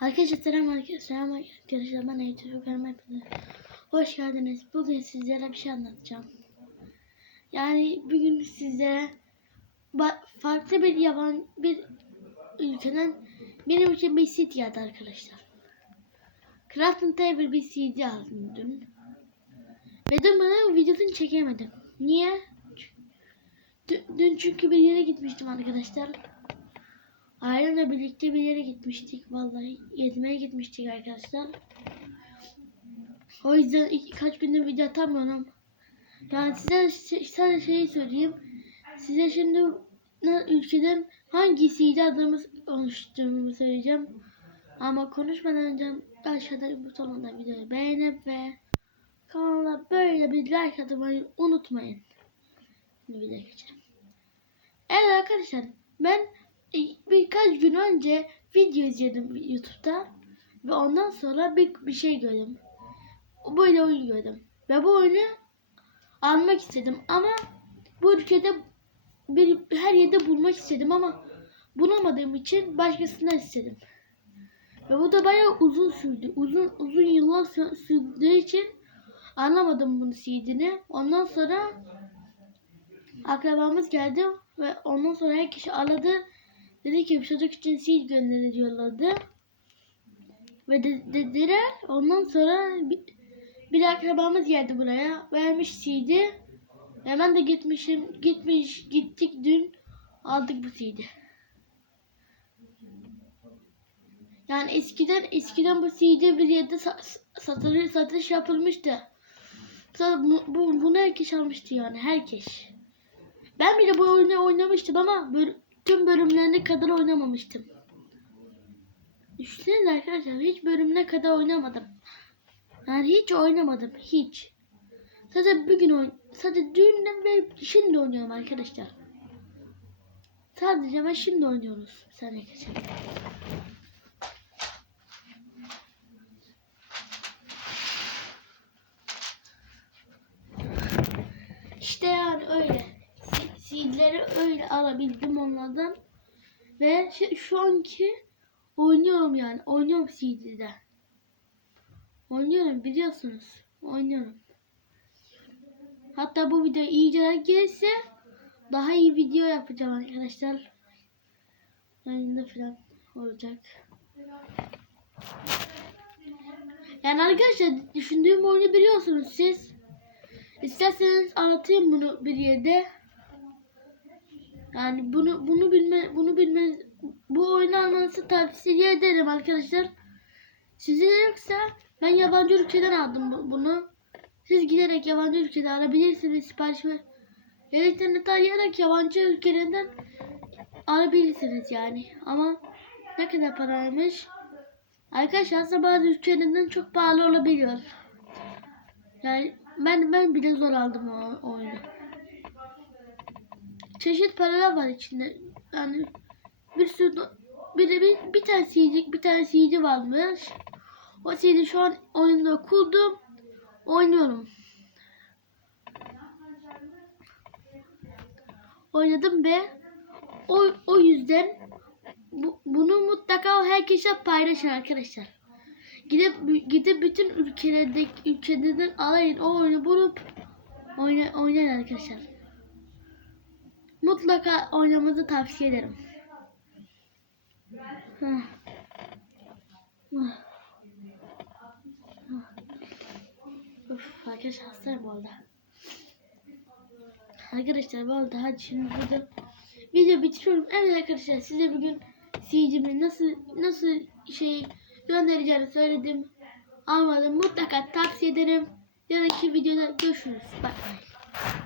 Arkadaşlar selam arkadaşlar. Selam arkadaşlar. Ben YouTube kanalıma hepiniz hoş geldiniz. Bugün sizlere bir şey anlatacağım. Yani bugün sizlere farklı bir yaban bir ülkeden benim için bir CD geldi arkadaşlar. Crafting Table bir CD aldım dün. Ve dün bana videosunu çekemedim. Niye? Dün çünkü bir yere gitmiştim arkadaşlar. Ailemle birlikte bir yere gitmiştik vallahi. Gezmeye gitmiştik arkadaşlar. O yüzden iki, kaç gündür video atamıyorum. Yani size sadece şeyi söyleyeyim. Size şimdi ülkeden hangisiydi adımız konuştuğumu söyleyeceğim. Ama konuşmadan önce aşağıda butonuna videoyu beğenip ve kanala böyle bir like atmayı unutmayın. Şimdi videoya geçelim. Evet arkadaşlar ben birkaç gün önce video izledim YouTube'da ve ondan sonra bir, bir şey gördüm. Böyle oyun gördüm. Ve bu oyunu almak istedim ama bu ülkede bir her yerde bulmak istedim ama bulamadığım için başkasından istedim. Ve bu da bayağı uzun sürdü. Uzun uzun yıllar sü- sürdüğü için anlamadım bunu CD'ni. Ondan sonra akrabamız geldi ve ondan sonra her kişi aradı. Dedi ki çocuk için CD gönderiyorlardı. Ve de, dediler ondan sonra bir, bir akrabamız geldi buraya. Vermiş CD. Ve ben de gitmişim. Gitmiş gittik dün aldık bu CD. Yani eskiden eskiden bu CD bir yerde sa- satılır, satış yapılmıştı. Bu, bu, bunu herkes almıştı yani herkes. Ben bile bu oyunu oynamıştım ama böl- tüm bölümlerine kadar oynamamıştım. Düşünsenize arkadaşlar hiç bölümüne kadar oynamadım. Yani hiç oynamadım hiç. Sadece bugün oyn sadece dün ve şimdi oynuyorum arkadaşlar. Sadece ben şimdi oynuyoruz. Bir saniye. İşte yani öyle. CD'leri öyle alabildim onlardan. Ve şu, şu anki oynuyorum yani. Oynuyorum CD'de. Oynuyorum biliyorsunuz. Oynuyorum. Hatta bu video iyice gelirse daha iyi video yapacağım arkadaşlar. Yayında falan olacak. Yani arkadaşlar düşündüğüm oyunu biliyorsunuz siz. İsterseniz anlatayım bunu bir yerde. Yani bunu bunu bilme bunu bilme bu oyunu almanızı tavsiye ederim arkadaşlar. Sizin yoksa ben yabancı ülkeden aldım bu- bunu. Siz giderek yabancı ülkede alabilirsiniz sipariş da internet arayarak yabancı ülkelerden alabilirsiniz yani. Ama ne kadar paraymış? Arkadaşlar aslında bazı ülkelerden çok pahalı olabiliyor. Yani ben ben bile zor aldım o oyunu. Çeşit paralar var içinde. Yani bir sürü bir de bir, bir tane CD bir tane CD varmış. O CD şu an oyunda kurdum. Oynuyorum. Oynadım ve o, o yüzden bu, bunu mutlaka herkese paylaşın arkadaşlar. Gidip gidip bütün ülkelerdeki ülkelerden alayın o oyunu bulup oyna, oynayın arkadaşlar. Mutlaka oynamanızı tavsiye ederim. Uf, arkadaşlar hastayım arada. Arkadaşlar arada hadi şimdi burada video bitiriyorum. Evet arkadaşlar size bugün CD'mi nasıl nasıl şey göndereceğini söyledim. Almadım mutlaka tavsiye ederim. Yarınki videoda görüşürüz. Bye bye.